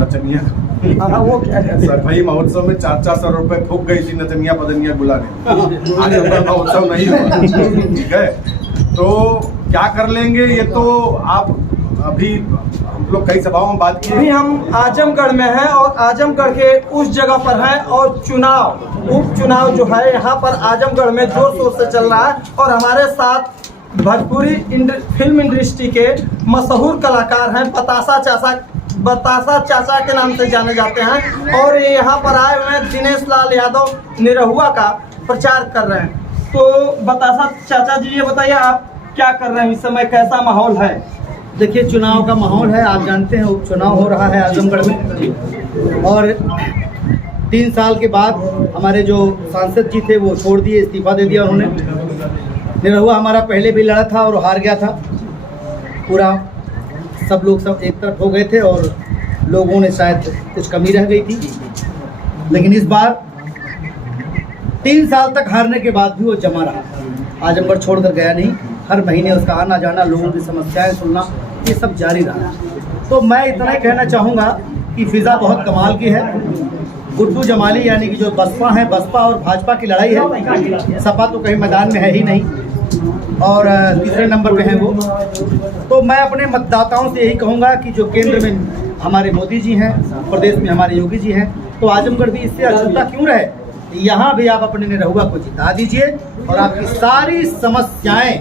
नचनिया वो क्या है? सफाई महोत्सव में 400 रुपए फूक गई थी नचनिया पदनिया बुलाने। आजमगढ़ महोत्सव नहीं हुआ, ठीक है। तो क्या कर लेंगे ये तो आप अभी हम लोग कई सभाओं में बात की। अभी हम आजमगढ़ में हैं और आजमगढ़ के उस जगह पर हैं और उपचुनाव जो है यहाँ पर आजमगढ़ में जोर शोर से चल रहा है। और हमारे साथ भोजपुरी फिल्म इंडस्ट्री के मशहूर कलाकार हैं, बतासा चाचा के नाम से जाने जाते हैं। और ये यहाँ पर आए हुए हैं दिनेश लाल यादव निरहुआ का प्रचार कर रहे हैं। तो बतासा चाचा जी ये बताइए आप क्या कर रहे हैं इस समय, कैसा माहौल है? देखिए, चुनाव का माहौल है, आप जानते हैं उपचुनाव हो रहा है आजमगढ़ में। और 3 साल के बाद हमारे जो सांसद जी थे वो छोड़ दिए, इस्तीफा दे दिया उन्होंने। निरहुआ हमारा पहले भी लड़ा था और हार गया था। पूरा सब लोग सब एक तरफ हो गए थे और लोगों ने शायद कुछ कमी रह गई थी। लेकिन इस बार 3 साल तक हारने के बाद भी वो जमा रहा, आजमगढ़ छोड़कर गया नहीं। हर महीने उसका आना जाना, लोगों की समस्याएं सुनना, ये सब जारी रहा। तो मैं इतना ही कहना चाहूँगा कि फिज़ा बहुत कमाल की है। गुड्डू जमाली यानी कि जो बसपा है, बसपा और भाजपा की लड़ाई है। सपा तो कहीं मैदान में है ही नहीं और तीसरे नंबर पे हैं वो। तो मैं अपने मतदाताओं से यही कहूँगा कि जो केंद्र में हमारे मोदी जी हैं, प्रदेश में हमारे योगी जी हैं, तो आजमगढ़ भी इससे अछूता क्यों रहे। यहाँ भी आप अपने निरहुआ को जिता दीजिए और आपकी सारी समस्याएं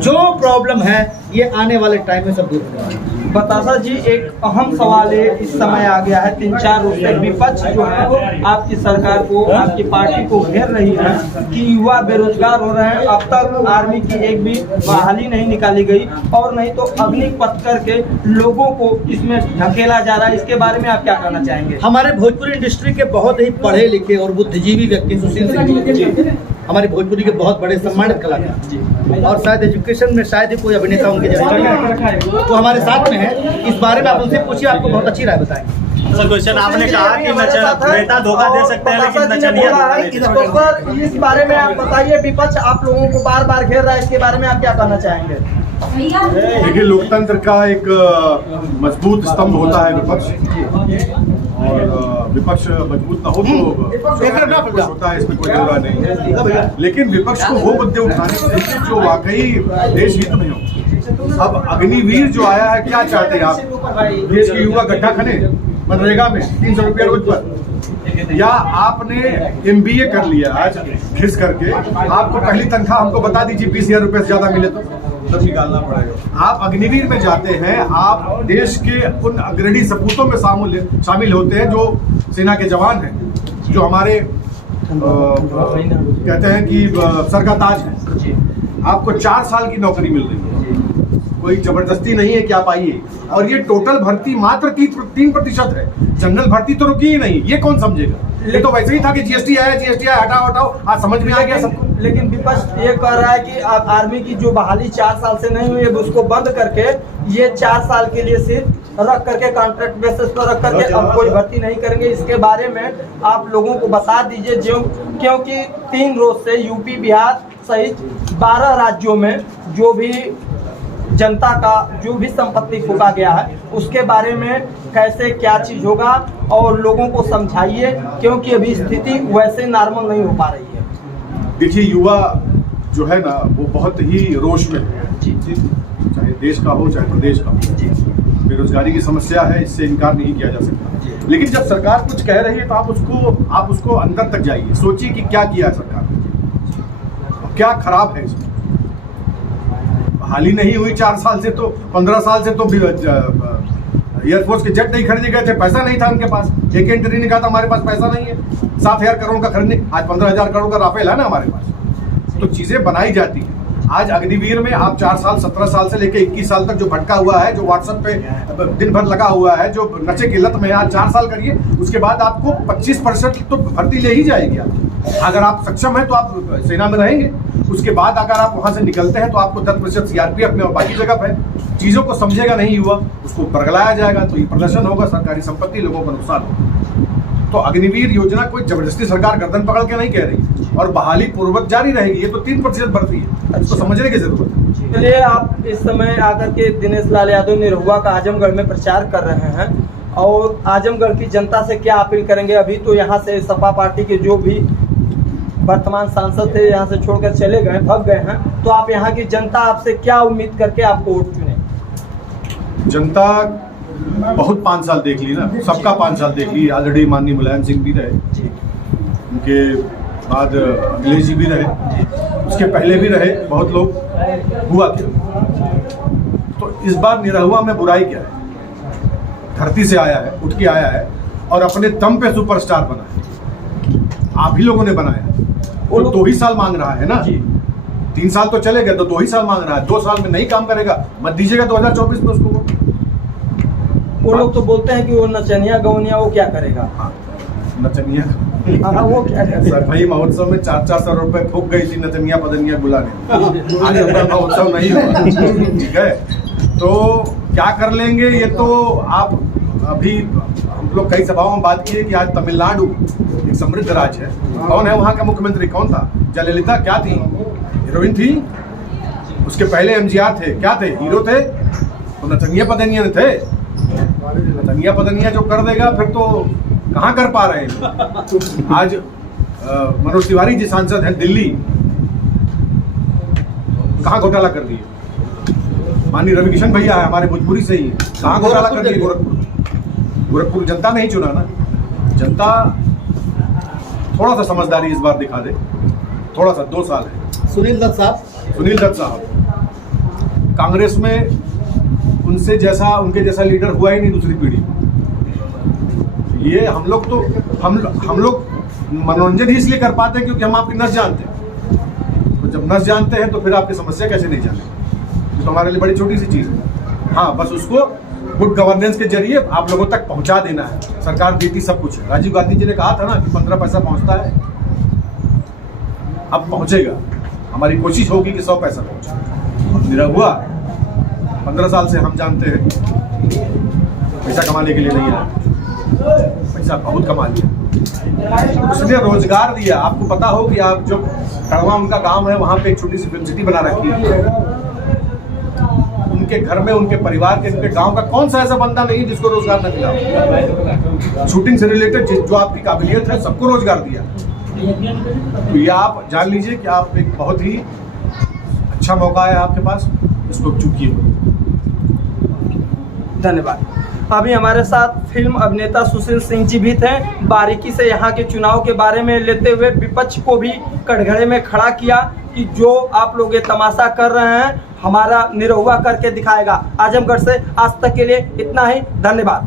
जो प्रॉब्लम है ये आने वाले टाइम में सब दूर हो जाएगी। बतासा जी एक अहम सवाल है इस समय आ गया है, 3-4 रोज से विपक्ष जो है वो आपकी सरकार को, आपकी पार्टी को घेर रही है कि युवा बेरोजगार हो रहे हैं। अब तक आर्मी की एक भी बहाली नहीं निकाली गई और नहीं तो अग्निपथ करके लोगों को इसमें ढकेला जा रहा है। इसके बारे में आप क्या कहना चाहेंगे? हमारे भोजपुरी इंडस्ट्री के बहुत ही पढ़े लिखे और बुद्धिजीवी व्यक्ति सुशील सिंह जी हमारे भोजपुरी के बहुत बड़े सम्मानित कलाकार और शायद एजुकेशन में शायद ही कोई अभिनेता उनके जैसे वो हमारे साथ में है। इस बारे में आप उनसे पूछिए, आपको बहुत अच्छी राय बताएंगे। सर क्वेश्चन आपने कहा कि नेता धोखा दे सकते हैं लेकिन नचनिया तो सर इस बारे में आप बताइए, विपक्ष आप लोगों को बार बार घेर रहा है, इसके बारे में आप क्या कहना चाहेंगे? देखिए, लोकतंत्र का एक मजबूत स्तंभ होता है विपक्ष, और विपक्ष मजबूत ना हो तो कुछ होता है, इसमें कोई बुरा नहीं है। लेकिन विपक्ष को वो मुद्दे उठाने चाहिए जो वाकई देश हित में हो। अब अग्निवीर जो आया है, क्या चाहते हैं आप? देश के युवा गड्ढा खने मनरेगा में 300 रुपया रोज पर, या आपने MBA कर लिया आज घिस करके, आपको पहली तनख्वाह हमको बता दीजिए 20,000 रुपये से ज्यादा मिले तो तब निकालना पड़ेगा। आप अग्निवीर में जाते हैं, आप देश के उन अग्रणी सपूतों में शामिल होते हैं जो सेना के जवान हैं, जो हमारे कहते हैं कि सर का ताज है। आपको 4 साल की नौकरी मिल रही है, कोई जबरदस्ती नहीं है कि आप आइए। और ये टोटल भर्ती मात्र 3% है, जनरल भर्ती तो रुकी ही नहीं। ये कौन समझेगा? ये तो वैसे ही था कि GST आया, हटाओ, आज समझ में आ गया सबको। लेकिन विपक्ष ये कह रहा है कि आर्मी की जो बहाली 4 साल से नहीं हुई है उसको बंद करके ये 4 साल के लिए सिर्फ रख करके कॉन्ट्रैक्ट बेसिस पर रख करके अब कोई भर्ती नहीं करेंगे। इसके बारे में आप लोगों को बता दीजिए, जो क्योंकि 3 रोज से यूपी, बिहार सहित 12 राज्यों में जो भी जनता का जो भी संपत्ति फूका गया है उसके बारे में कैसे क्या चीज होगा और लोगों को समझाइए, क्योंकि अभी स्थिति वैसे नॉर्मल नहीं हो पा रही है। देखिए, युवा जो है ना वो बहुत ही रोष में है, चाहे देश का हो चाहे प्रदेश का हो। बेरोजगारी की समस्या है, इससे इनकार नहीं किया जा सकता। लेकिन जब सरकार कुछ कह रही है तो आप उसको अंदर तक जाइए, सोचिए कि क्या किया है सरकार ने, क्या खराब है इसमें। हाल ही नहीं हुई 4 साल से, तो 15 साल से तो एयरफोर्स के जेट नहीं खरीदे गए थे, पैसा नहीं था उनके पास। एक एंट्री ने कहा था हमारे पास पैसा नहीं है, 7,000 करोड़ का खरीदने, आज 15,000 करोड़ का राफेल है ना हमारे पास। तो चीजें बनाई जाती हैं। आज अग्निवीर में आप 4 साल 17 साल से लेकर 21 साल तक जो भटका हुआ है, जो व्हाट्सएप पे दिन भर लगा हुआ है, जो नशे की लत में, आज 4 साल करिए, उसके बाद आपको 25% तो भर्ती ले ही जाएगी। अगर आप सक्षम हैं तो आप सेना में रहेंगे, उसके बाद अगर आप वहां से निकलते हैं तो आपको 10% CRPF में और बाकी जगह पे। चीजों को समझेगा नहीं युवा, उसको बरगलाया जाएगा तो ये प्रदर्शन होगा, सरकारी संपत्ति, लोगों का नुकसान होगा। तो अग्निवीर योजना कोई जबरदस्ती सरकार गर्दन पकड़ के नहीं कह रही, और बहाली पूर्वक जारी रहेगी। ये तो 3% भर्ती है, इसको समझने की जरूरत है। चलिए, आप इस समय आकर के दिनेश लाल यादव निरहुआ का आजमगढ़ में प्रचार कर रहे हैं और आजमगढ़ की जनता से क्या अपील करेंगे? अभी तो यहाँ से सपा पार्टी के जो भी वर्तमान सांसद थे यहाँ से छोड़कर चले गए, भग गए हैं, तो आप यहाँ की जनता आपसे क्या उम्मीद करके आपको वोट चुने? जनता बहुत 5 साल देख ली ना, सबका 5 साल देख ली। ऑलरेडी माननीय मुलायम सिंह भी रहे, उनके बाद अखिलेश जी भी रहे, उसके पहले भी रहे बहुत लोग। हुआ क्या? तो इस बार निरहुआ में बुराई क्या है? धरती से आया है, उठ के आया है और अपने दम पे सुपरस्टार बना है। आप ही लोगों ने बनाया। वो 2 ही साल मांग रहा है ना, 3 साल तो चले गए, तो 2 ही साल मांग रहा है। 2 साल में नहीं काम करेगा, मत दीजिएगा 2024 में उसको। वो लोग तो बोलते हैं कि वो नचनिया गवनिया वो क्या करेगा? हाँ, नचनिया वो क्या करेगा? भाई महोत्सव में 400 रुपए फूक गई थी नचनिया पदनिया बुलाने। आज उनका महोत्सव नहीं हुआ, ठीक है? तो क्या कर लेंगे ये तो आप अभी हम लोग कई सभाओं में बात की है कि आज तमिलनाडु एक समृद्ध राज्य है। कौन है वहाँ का मुख्यमंत्री? कौन था? जयललिता क्या थी? हीरोइन थी। उसके पहले एमजीआर थे, क्या थे? हीरो थे। तो नचनिया पदनिया थे। नचनिया पदनिया जो कर देगा फिर तो कहाँ कर पा रहे हैं। आज मनोज तिवारी जी सांसद हैं दिल्ली, कहाँ घोटाला कर दिए? माननीय रवि किशन भैया है हमारे भोजपुरी से ही, कहाँ घोटाला कर दिए? गोरखपुर जनता नहीं चुना ना। जनता थोड़ा सा समझदारी इस बार दिखा दे, थोड़ा सा। 2 साल है। सुनील दत्त साहब कांग्रेस में उनसे जैसा, उनके जैसा लीडर हुआ ही नहीं दूसरी पीढ़ी। ये हम लोग तो हम लोग मनोरंजन ही इसलिए कर पाते हैं क्योंकि हम आपकी नस जानते हैं। तो जब नस जानते हैं तो फिर आपकी समस्या कैसे नहीं जाने? तो हमारे लिए बड़ी छोटी सी चीज़ है। हाँ, बस उसको गुड गवर्नेंस के जरिए आप लोगों तक पहुंचा देना है। सरकार देती सब कुछ है। राजीव गांधी जी ने कहा था ना कि 15 पैसा पहुंचता है, अब पहुंचेगा। हमारी कोशिश होगी कि 100 पैसा पहुंचे। निरहुआ 15 साल से हम जानते हैं पैसा कमाने के लिए नहीं आया, पैसा बहुत कमा लिया। उसने रोजगार दिया। आपको पता हो कि आप जो कड़वा उनका गांव है वहां पे एक छोटी सी फिल्म सिटी बना रखी है। उनके घर में, उनके परिवार के, उनके गांव का कौन सा ऐसा बंदा नहीं जिसको रोजगार न मिला? शूटिंग से रिलेटेड जो आपकी काबिलियत है सबको रोजगार दिया। तो ये आप जान लीजिए कि आप एक बहुत ही अच्छा मौका है आपके पास, इसको चूकिए। धन्यवाद। अभी हमारे साथ फिल्म अभिनेता सुशील सिंह जी भी थे। बारीकी से यहाँ के चुनाव के बारे में लेते हुए विपक्ष को भी कटघरे में खड़ा किया कि जो आप लोग ये तमाशा कर रहे हैं हमारा निरहुआ करके दिखाएगा। आजमगढ़ से आज तक के लिए इतना ही। धन्यवाद।